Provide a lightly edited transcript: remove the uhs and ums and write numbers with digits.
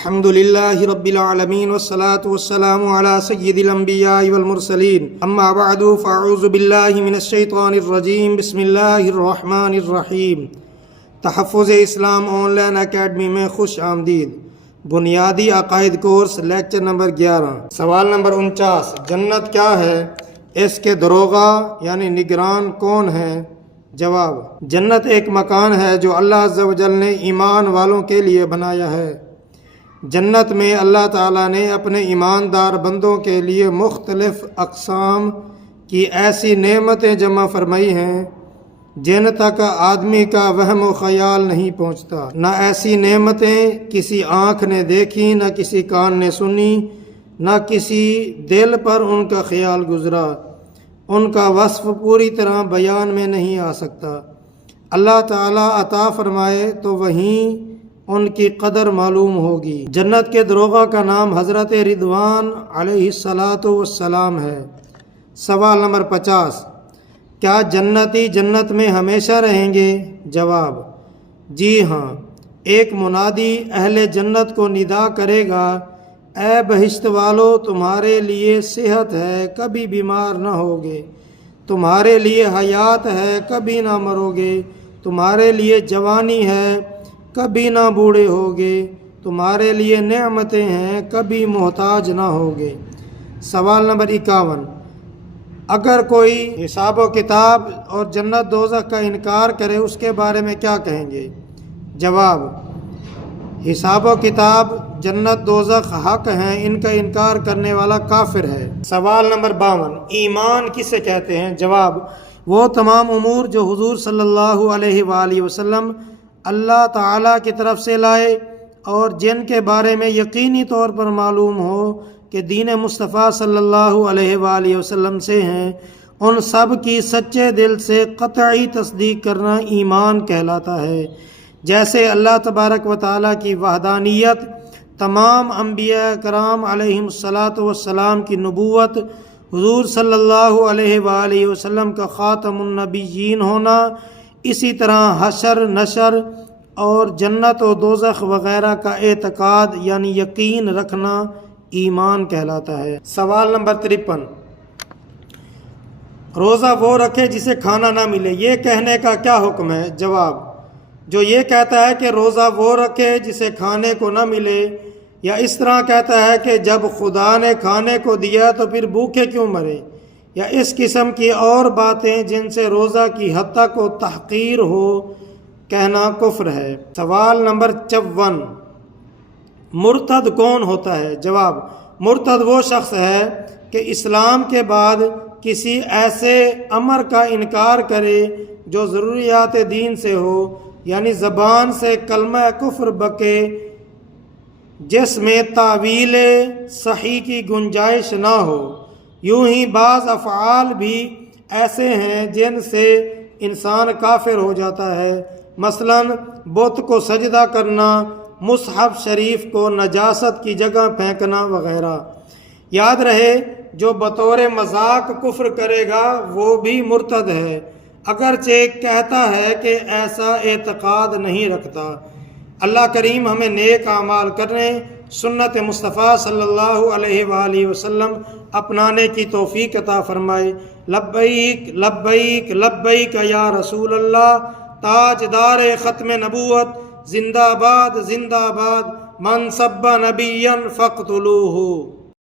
الحمد لله رب العالمين والصلاة والسلام على سيد الأنبياء والمرسلين أما بعد فأعوذ بالله من الشيطان الرجيم بسم الله الرحمن الرحیم۔ تحفظ اسلام آن لائن اکیڈمی میں خوش آمدید۔ بنیادی عقائد کورس لیکچر نمبر 11۔ سوال نمبر 49، جنت کیا ہے؟ اس کے دروغہ یعنی نگران کون ہیں؟ جواب، جنت ایک مکان ہے جو اللہ عز و جل نے ایمان والوں کے لیے بنایا ہے۔ جنت میں اللہ تعالیٰ نے اپنے ایماندار بندوں کے لیے مختلف اقسام کی ایسی نعمتیں جمع فرمائی ہیں جن تک آدمی کا وہم و خیال نہیں پہنچتا۔ نہ ایسی نعمتیں کسی آنکھ نے دیکھی، نہ کسی کان نے سنی، نہ کسی دل پر ان کا خیال گزرا۔ ان کا وصف پوری طرح بیان میں نہیں آ سکتا۔ اللہ تعالیٰ عطا فرمائے تو وہیں ان کی قدر معلوم ہوگی۔ جنت کے دروغہ کا نام حضرت رضوان علیہ السلام ہے۔ سوال نمبر 50، کیا جنتی جنت میں ہمیشہ رہیں گے؟ جواب، جی ہاں۔ ایک منادی اہل جنت کو ندا کرے گا، اے بہشت والو، تمہارے لیے صحت ہے، کبھی بیمار نہ ہوگے، تمہارے لیے حیات ہے، کبھی نہ مرو گے، تمہارے لیے جوانی ہے، کبھی نہ بوڑھے ہوگے، تمہارے لیے نعمتیں ہیں، کبھی محتاج نہ ہوگے۔ سوال نمبر 51، اگر کوئی حساب و کتاب اور جنت دوزخ کا انکار کرے اس کے بارے میں کیا کہیں گے؟ جواب، حساب و کتاب، جنت دوزخ حق ہیں، ان کا انکار کرنے والا کافر ہے۔ سوال نمبر 52، ایمان کسے کہتے ہیں؟ جواب، وہ تمام امور جو حضور صلی اللہ علیہ وآلہ وسلم اللہ تعالیٰ کی طرف سے لائے اور جن کے بارے میں یقینی طور پر معلوم ہو کہ دین مصطفیٰ صلی اللہ علیہ وآلہ وسلم سے ہیں، ان سب کی سچے دل سے قطعی تصدیق کرنا ایمان کہلاتا ہے۔ جیسے اللہ تبارک و تعالیٰ کی وحدانیت، تمام انبیاء کرام علیہم السلام کی نبوت، حضور صلی اللہ علیہ وآلہ وسلم کا خاتم النبیین ہونا، اسی طرح حشر، نشر اور جنت و دوزخ وغیرہ کا اعتقاد یعنی یقین رکھنا ایمان کہلاتا ہے۔ سوال نمبر 53، روزہ وہ رکھے جسے کھانا نہ ملے، یہ کہنے کا کیا حکم ہے؟ جواب، جو یہ کہتا ہے کہ روزہ وہ رکھے جسے کھانے کو نہ ملے، یا اس طرح کہتا ہے کہ جب خدا نے کھانے کو دیا تو پھر بھوکے کیوں مرے، یا اس قسم کی اور باتیں جن سے روزہ کی حد تک و تحقیر ہو، کہنا کفر ہے۔ سوال نمبر 54، مرتد کون ہوتا ہے؟ جواب، مرتد وہ شخص ہے کہ اسلام کے بعد کسی ایسے امر کا انکار کرے جو ضروریات دین سے ہو، یعنی زبان سے کلمہ کفر بکے جس میں تعویل صحیح کی گنجائش نہ ہو۔ یوں ہی بعض افعال بھی ایسے ہیں جن سے انسان کافر ہو جاتا ہے، مثلا بت کو سجدہ کرنا، مصحف شریف کو نجاست کی جگہ پھینکنا وغیرہ۔ یاد رہے، جو بطور مذاق کفر کرے گا وہ بھی مرتد ہے، اگرچہ کہتا ہے کہ ایسا اعتقاد نہیں رکھتا۔ اللہ کریم ہمیں نیک اعمال کرنے، سنت مصطفیٰ صلی اللہ علیہ وآلہ وسلم اپنانے کی توفیق عطا فرمائے۔ لبیک لبیک لبیک یا رسول اللہ، تاجدار ختم نبوت، زندہ باد زندہ باد، من سب نبیا فاقتلوہ۔